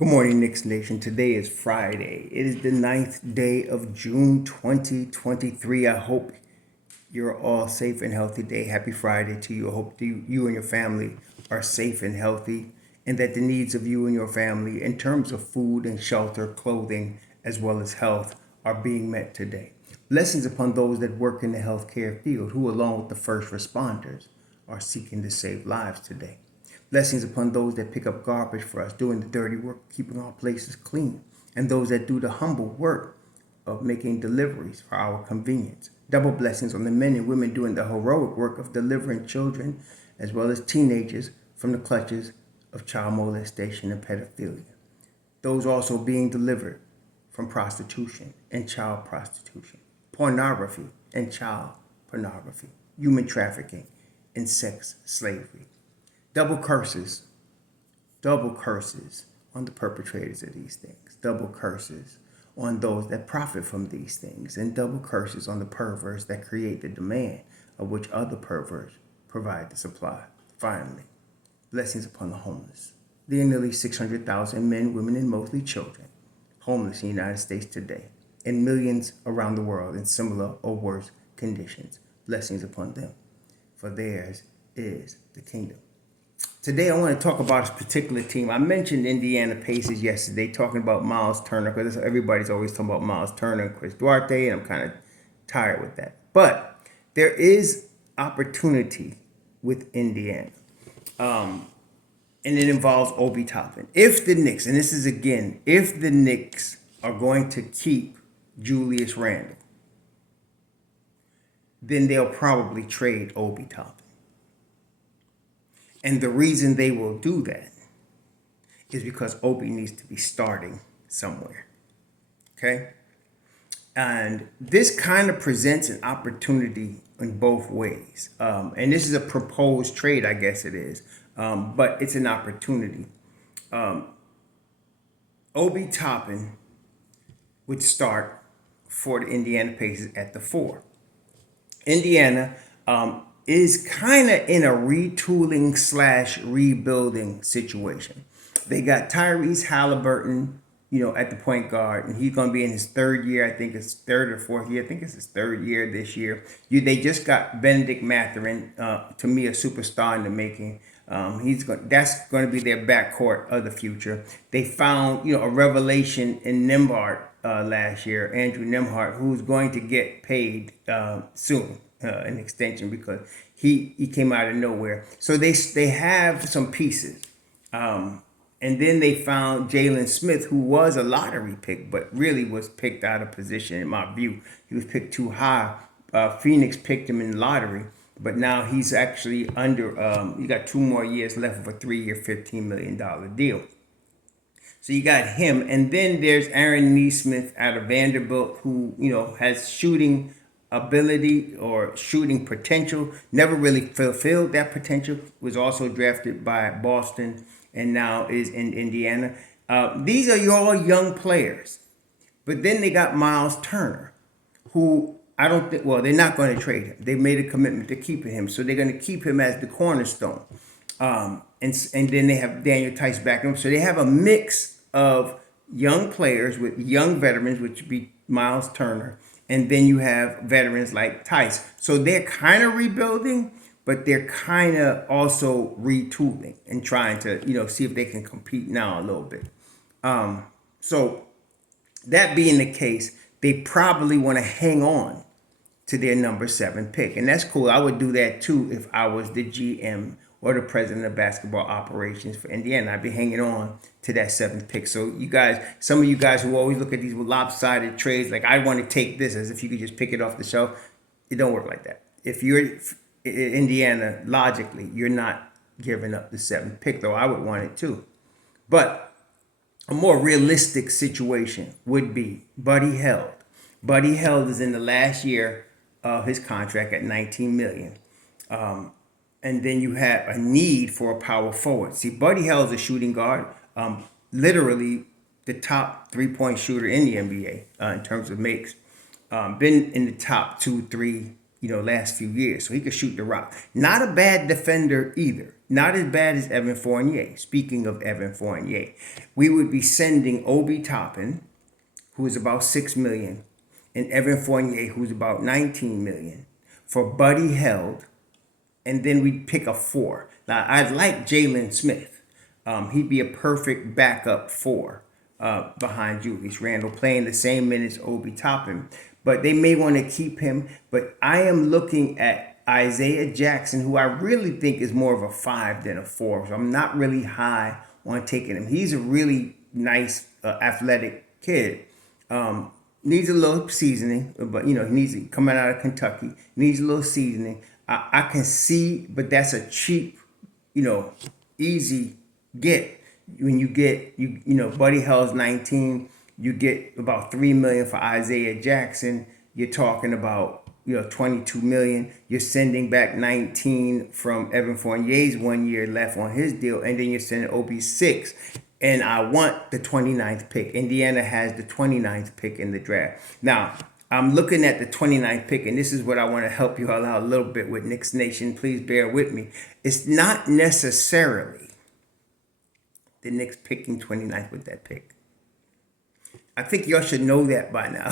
Good morning, Knicks Nation. Today is Friday. It is the 9th day of June 2023. I hope you're all safe and healthy today. Happy Friday to you. I hope you and your family are safe and healthy, and that the needs of you and your family in terms of food and shelter, clothing, as well as health are being met today. Blessings upon those that work in the healthcare field who, along with the first responders, are seeking to save lives today. Blessings upon those that pick up garbage for us, doing the dirty work, keeping our places clean, and those that do the humble work of making deliveries for our convenience. Double blessings on the men and women doing the heroic work of delivering children as well as teenagers from the clutches of child molestation and pedophilia. Those also being delivered from prostitution and child prostitution, pornography and child pornography, human trafficking, and sex slavery. Double curses, double curses on the perpetrators of these things, double curses on those that profit from these things, and double curses on the perverts that create the demand of which other perverts provide the supply. Finally, blessings upon the homeless. There are nearly 600,000 men, women, and mostly children homeless in the United States today, and millions around the world in similar or worse conditions. Blessings upon them, for theirs is the kingdom. Today, I want to talk about a particular team. I mentioned Indiana Pacers yesterday, talking about Miles Turner, because everybody's always talking about Miles Turner and Chris Duarte, and I'm kind of tired with that. But there is opportunity with Indiana, and it involves Obi Toppin. If the Knicks, and this is again, if the Knicks are going to keep Julius Randle, then they'll probably trade Obi Toppin. And the reason they will do that is because Obi needs to be starting somewhere. Okay? And this kind of presents an opportunity in both ways. And this is a proposed trade, I guess it is. But it's an opportunity. Obi Toppin would start for the Indiana Pacers at the 4. Indiana is kind of in a retooling / rebuilding situation. They got Tyrese Halliburton, at the point guard, and he's going to be in his third year. I think it's third or fourth year. I think it's his third year this year. They just got Benedict Mathurin, to me, a superstar in the making. That's going to be their backcourt of the future. They found, a revelation in Nembhard last year, Andrew Nembhard, who's going to get paid soon. An extension, because he came out of nowhere. So they have some pieces. And then they found Jalen Smith, who was a lottery pick, but really was picked out of position in my view. He was picked too high. Phoenix picked him in lottery, but now he's actually under, he got 2 more years left of a 3-year, $15 million deal. So you got him. And then there's Aaron Nesmith out of Vanderbilt, who, has shooting ability or shooting potential, never really fulfilled that potential, was also drafted by Boston and now is in Indiana. These are all young players. But then they got Miles Turner, who I don't think, well, they're not going to trade him. They made a commitment to keeping him. So they're going to keep him as the cornerstone. And then they have Daniel Tice backing him. So they have a mix of young players with young veterans, which would be Miles Turner. And then you have veterans like Tice. So they're kind of rebuilding, but they're kind of also retooling and trying to, see if they can compete now a little bit. So that being the case, they probably want to hang on to their number 7 pick. And that's cool. I would do that too if I was the GM or the president of basketball operations for Indiana. I'd be hanging on to that 7th pick. So you guys, some of you guys who always look at these lopsided trades, like I want to take this as if you could just pick it off the shelf. It don't work like that. If you're in Indiana, logically, you're not giving up the 7th pick, though I would want it too. But a more realistic situation would be Buddy Held. Buddy Held is in the last year of his contract at $19 million. And then you have a need for a power forward. See, Buddy Held is a shooting guard, literally the top 3-point shooter in the NBA in terms of makes. Been in the top 2, 3, last few years. So he could shoot the rock. Not a bad defender either. not as bad as Evan Fournier. Speaking of Evan Fournier, we would be sending Obi Toppin, who is about 6 million, and Evan Fournier, who's about 19 million, for Buddy Held, and then we'd pick a 4. Now, I'd like Jalen Smith. He'd be a perfect backup 4 behind Julius Randle, playing the same minutes Obi Toppin. But they may want to keep him. But I am looking at Isaiah Jackson, who I really think is more of a 5 than a 4. So I'm not really high on taking him. He's a really nice, athletic kid. Needs a little seasoning, but he needs to coming out of Kentucky. Needs a little seasoning. I can see, but that's a cheap, easy get. When you get Buddy Hell's 19, you get about 3 million for Isaiah Jackson. You're talking about 22 million. You're sending back 19 from Evan Fournier's 1 year left on his deal, and then you're sending Obi 6. And I want the 29th pick. Indiana has the 29th pick in the draft. Now, I'm looking at the 29th pick, and this is what I want to help you all out a little bit with, Knicks Nation. Please bear with me. It's not necessarily the Knicks picking 29th with that pick. I think y'all should know that by now.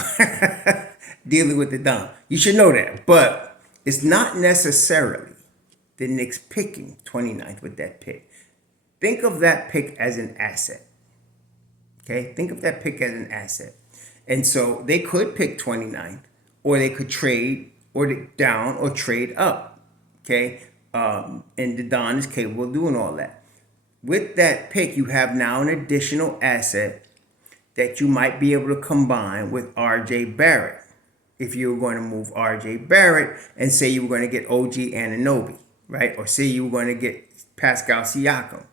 Dealing with the Dom. You should know that. But it's not necessarily the Knicks picking 29th with that pick. Think of that pick as an asset. Okay? Think of that pick as an asset. And so they could pick 29th, or they could trade or down or trade up. Okay? And the Don is capable of doing all that. With that pick, you have now an additional asset that you might be able to combine with R.J. Barrett. If you were going to move R.J. Barrett and say you were going to get OG Anunoby, right? Or say you were going to get Pascal Siakam.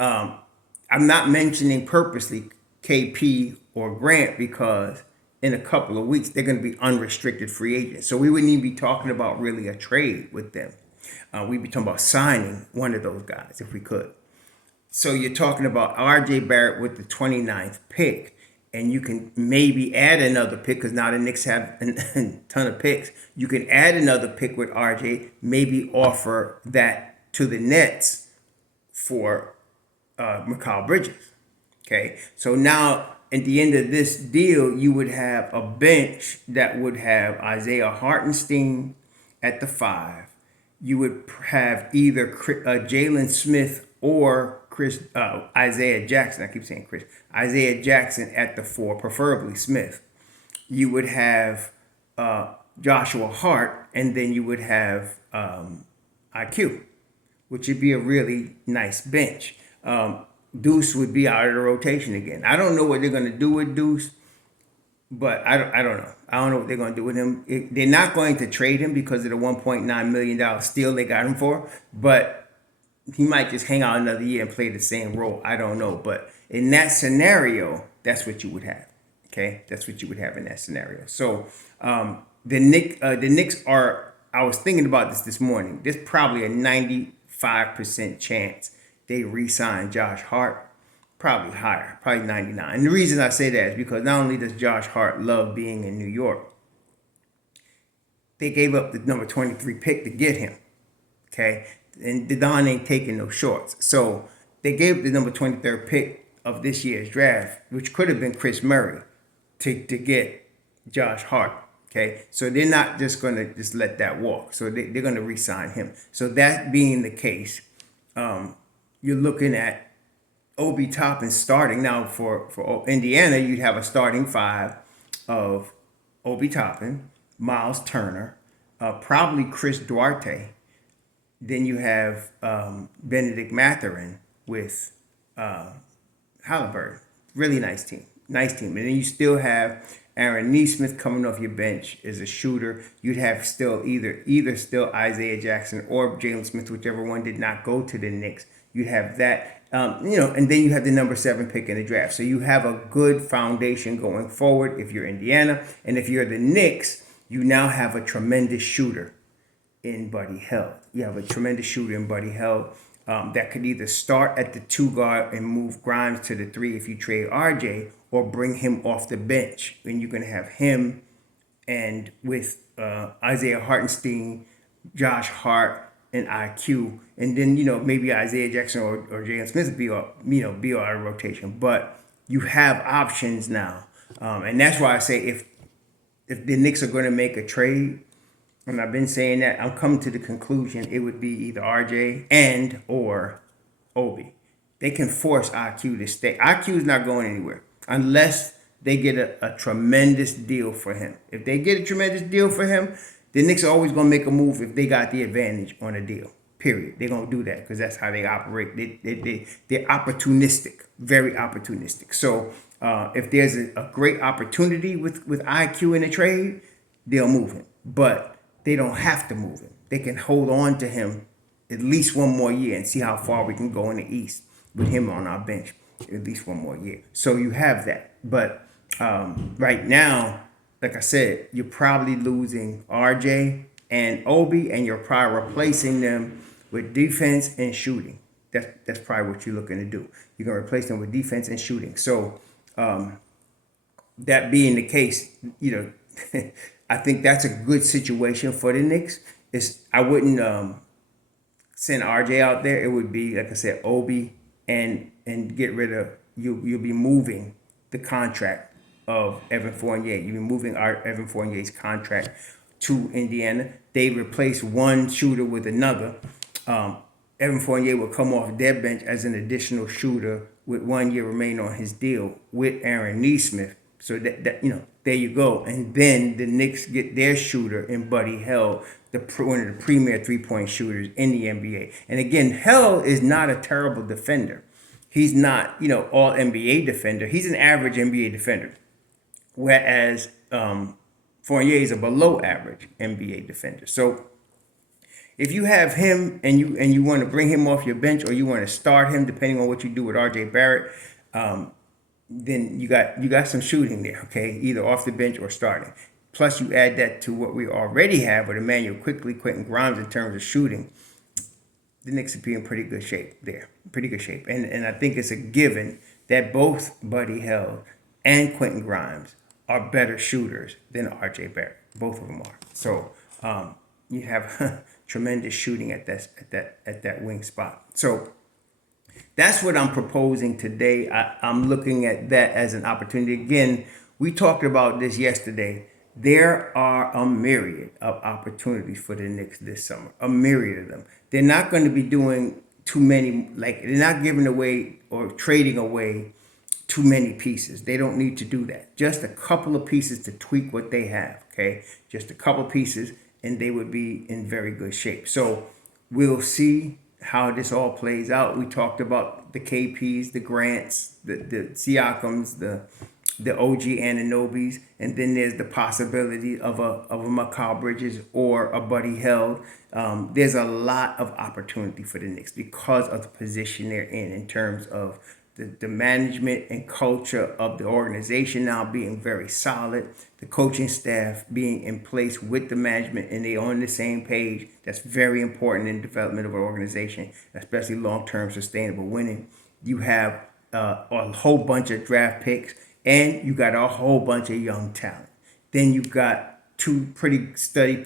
I'm not mentioning purposely KP or Grant because in a couple of weeks, they're going to be unrestricted free agents. So we wouldn't even be talking about really a trade with them. We'd be talking about signing one of those guys if we could. So you're talking about R.J. Barrett with the 29th pick, and you can maybe add another pick because now the Knicks have a ton of picks. You can add another pick with R.J., maybe offer that to the Nets for Mikal Bridges. Okay, so now at the end of this deal, you would have a bench that would have Isaiah Hartenstein at the 5. You would have either Jalen Smith or Isaiah Jackson. I keep saying Chris. Isaiah Jackson at the 4, preferably Smith. You would have Joshua Hart, and then you would have IQ, which would be a really nice bench. Deuce would be out of the rotation again. I don't know what they're going to do with Deuce, but I don't know. I don't know what they're going to do with him. They're not going to trade him because of the $1.9 million steal they got him for, but he might just hang out another year and play the same role. I don't know. But in that scenario, that's what you would have. Okay? That's what you would have in that scenario. So the Knicks are, I was thinking about this morning. There's probably a 95% chance they re-sign Josh Hart. Probably higher, probably 99. And the reason I say that is because not only does Josh Hart love being in New York, they gave up the number 23 pick to get him. Okay? And the Don ain't taking no shorts. So they gave the number 23rd pick of this year's draft, which could have been Chris Murray, to get Josh Hart. Okay, so they're not just going to just let that walk. So they're going to re-sign him. So that being the case, you're looking at Obi Toppin starting. Now for Indiana, you'd have a starting 5 of Obi Toppin, Miles Turner, probably Chris Duarte. Then you have Benedict Mathurin with Halliburton. Really nice team. Nice team. And then you still have Aaron Nesmith coming off your bench as a shooter. You'd have still either still Isaiah Jackson or Jalen Smith, whichever one did not go to the Knicks. You'd have that. And then you have the number 7 pick in the draft. So you have a good foundation going forward if you're Indiana. And if you're the Knicks, you now have a tremendous shooter in Buddy Hield. You have a tremendous shooter in Buddy Hield that could either start at the 2 guard and move Grimes to the 3 if you trade RJ, or bring him off the bench. And you're going to have him and with Isaiah Hartenstein, Josh Hart, and IQ, and then maybe Isaiah Jackson or Jalen Smith be be out of rotation. But you have options now, and that's why I say if the Knicks are going to make a trade, and I've been saying that, I'm coming to the conclusion it would be either RJ and or Obi. They can force IQ to stay. IQ is not going anywhere unless they get a tremendous deal for him. If they get a tremendous deal for him, the Knicks are always going to make a move if they got the advantage on a deal. Period. They're going to do that because that's how they operate. They're opportunistic, very opportunistic. So if there's a great opportunity with IQ in a trade, they'll move him. But they don't have to move him. They can hold on to him at least one more year and see how far we can go in the East with him on our bench at least one more year. So you have that. But right now, like I said, you're probably losing RJ and Obi, and you're probably replacing them with defense and shooting. That's probably what you're looking to do. You're going to replace them with defense and shooting. So that being the case, I think that's a good situation for the Knicks. I wouldn't send RJ out there. It would be, like I said, Obi and get rid of you'll be moving the contract of Evan Fournier. You'll be moving Evan Fournier's contract to Indiana. They replace one shooter with another. Evan Fournier will come off their bench as an additional shooter with 1 year remaining on his deal with Aaron Nesmith. So that there you go. And then the Knicks get their shooter in Buddy Hield, one of the premier three-point shooters in the NBA. And again, Hield is not a terrible defender. He's not, all NBA defender. He's an average NBA defender. Whereas Fournier is a below average NBA defender. So if you have him and you want to bring him off your bench, or you want to start him, depending on what you do with RJ Barrett, then you got some shooting there, okay? Either off the bench or starting. Plus, you add that to what we already have with Emmanuel Quickley, Quentin Grimes in terms of shooting. The Knicks would be in pretty good shape there. Pretty good shape. And I think it's a given that both Buddy Hield and Quentin Grimes are better shooters than RJ Barrett. Both of them are. So you have tremendous shooting at that wing spot. So that's what I'm proposing today. I'm looking at that as an opportunity. Again, we talked about this yesterday. There are a myriad of opportunities for the Knicks this summer, a myriad of them. They're not going to be doing too many, they're not giving away or trading away too many pieces. They don't need to do that. Just a couple of pieces to tweak what they have, okay? Just a couple of pieces, and they would be in very good shape. So we'll see how this all plays out. We talked about the KPs, the Grants, the Siakams, the OG Ananobis, and then there's the possibility of a Mikal Bridges or a Buddy Hield. There's a lot of opportunity for the Knicks because of the position they're in terms of the management and culture of the organization now being very solid, the coaching staff being in place with the management and they on the same page. That's very important in development of an organization, especially long-term sustainable winning. You have a whole bunch of draft picks and you got a whole bunch of young talent. Then you've got two pretty steady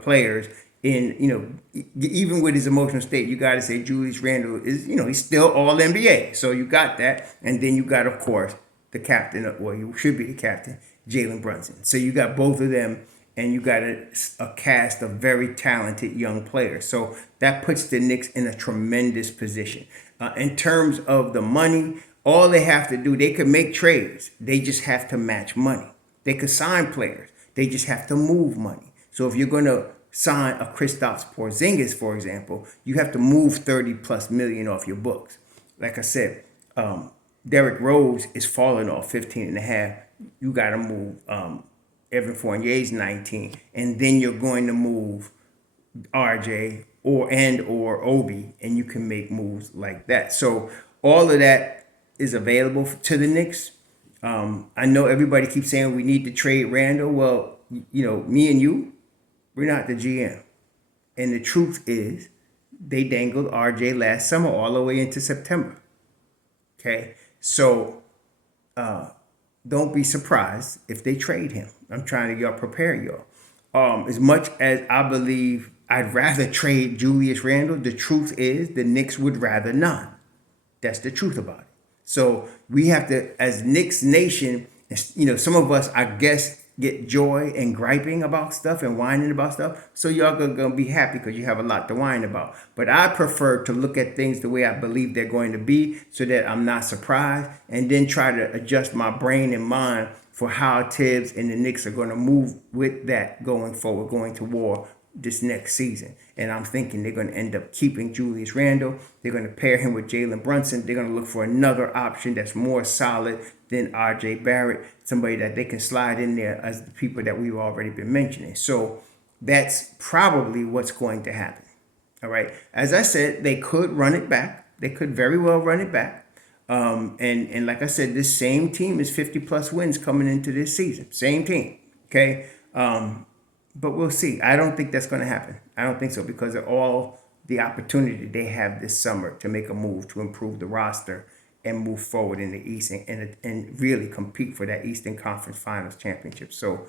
players. In even with his emotional state, you got to say Julius Randle is he's still all NBA. So you got that, and then you got, of course, the captain, or you should be the captain, Jalen Brunson. So you got both of them, and you got a cast of very talented young players. So that puts the Knicks in a tremendous position. In terms of the money, all they have to do, they could make trades. They just have to match money. They could sign players. They just have to move money. So if you're going to sign a Kristaps Porzingis, for example, you have to move 30 plus million off your books. Like I said, Derrick Rose is falling off 15 and a half. You got to move Evan Fournier's 19, and then you're going to move RJ or Obi, and you can make moves like that. So all of that is available to the Knicks. I know everybody keeps saying we need to trade Randall. Well, me and you, we're not the GM. And the truth is, they dangled RJ last summer all the way into September. Okay? So don't be surprised if they trade him. I'm trying to prepare y'all. As much as I believe I'd rather trade Julius Randle. The truth is, the Knicks would rather none. That's the truth about it. So we have to, as Knicks Nation, some of us, I guess, get joy and griping about stuff and whining about stuff. So y'all gonna be happy because you have a lot to whine about. But I prefer to look at things the way I believe they're going to be, so that I'm not surprised, and then try to adjust my brain and mind for how Tibbs and the Knicks are going to move with that going forward, going to war this next season. And I'm thinking they're going to end up keeping Julius Randle. They're going to pair him with Jalen Brunson. They're going to look for another option that's more solid than R.J. Barrett, somebody that they can slide in there as the people that we've already been mentioning. So that's probably what's going to happen. All right. As I said, they could run it back. They could very well run it back. And like I said, this same team is 50 plus wins coming into this season. Same team. Okay. But we'll see. I don't think that's going to happen. I don't think so, because of all the opportunity they have this summer to make a move to improve the roster and move forward in the East, and really compete for that Eastern Conference Finals championship. So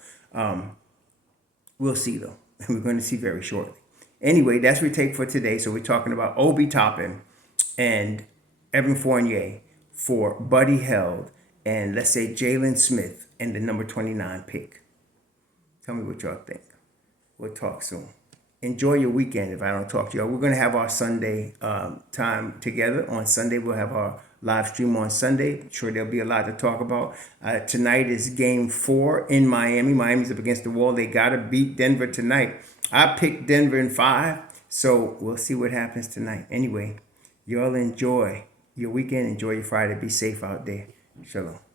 we'll see, though. We're going to see very shortly. Anyway, that's what we take for today. So we're talking about Obi Toppin and Evan Fournier for Buddy Held and, let's say, Jalen Smith and the number 29 pick. Tell me what y'all think. We'll talk soon. Enjoy your weekend if I don't talk to y'all. We're going to have our Sunday time together. On Sunday, we'll have our live stream on Sunday. I'm sure there'll be a lot to talk about. Tonight is game 4 in Miami. Miami's up against the wall. They got to beat Denver tonight. I picked Denver in 5, so we'll see what happens tonight. Anyway, y'all enjoy your weekend. Enjoy your Friday. Be safe out there. Shalom.